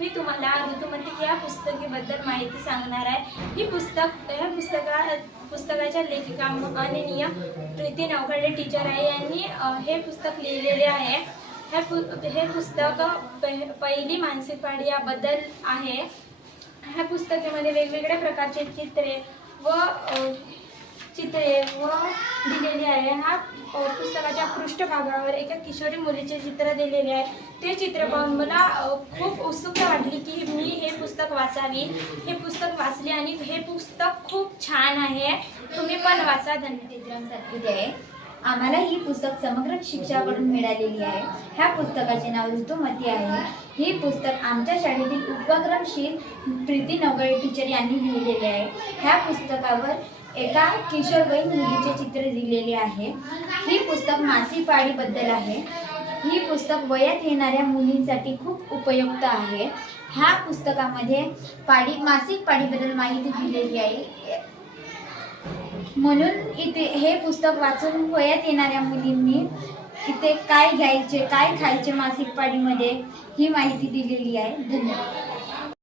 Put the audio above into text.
मी तुम्हाला ऋतुमती या पुस्तकाबद्दल माहिती सांगणार आहे। पुस्तकाच्या लेखिका माननीय प्रीती नवघडे टीचर आहे यांनी हे पुस्तक लिहिलेले आहे। हे पुस्तक पहिली मानसिक पाळी याबद्दल आहे। ह्या पुस्तकामध्ये वेगवेगळ्या प्रकारचे चित्रे व दिलेली आहे। ह्या पुस्तकाच्या पृष्ठभागावर एका किशोरी मुलीचे चित्र दिलेले आहे। ते चित्र पाहून मला खूप उत्सुकता वाटली की मी हे पुस्तक वाचावे। हे पुस्तक वाचले आणि हे पुस्तक खूप छान आहे, तुम्ही पण वाचा। धन्यवाद। आम्हाला ही पुस्तक समग्र शिक्षाकडून मिळालेली आहे। ह्या पुस्तकाचे नाव ऋतुमती आहे। ही पुस्तक आमच्या शाळेतील उपक्रमशील प्रीती नवघडे टीचर यांनी लिहिलेले आहे। ह्या पुस्तकावर एका किशोरवयीन मुलीचे चित्र दिलेले आहे। ही पुस्तक मासिक पाळीबद्दल आहे। ही पुस्तक वयात येणाऱ्या मुलींसाठी खूप उपयुक्त आहे। ह्या पुस्तकामध्ये मासिक पाळीबद्दल माहिती दिलेली आहे, म्हणून इथे हे पुस्तक वाचून वयात येणाऱ्या मुलींनी इथे काय घ्यायचे, काय खायचे मासिक पाळीमध्ये ही माहिती दिलेली आहे। धन्यवाद।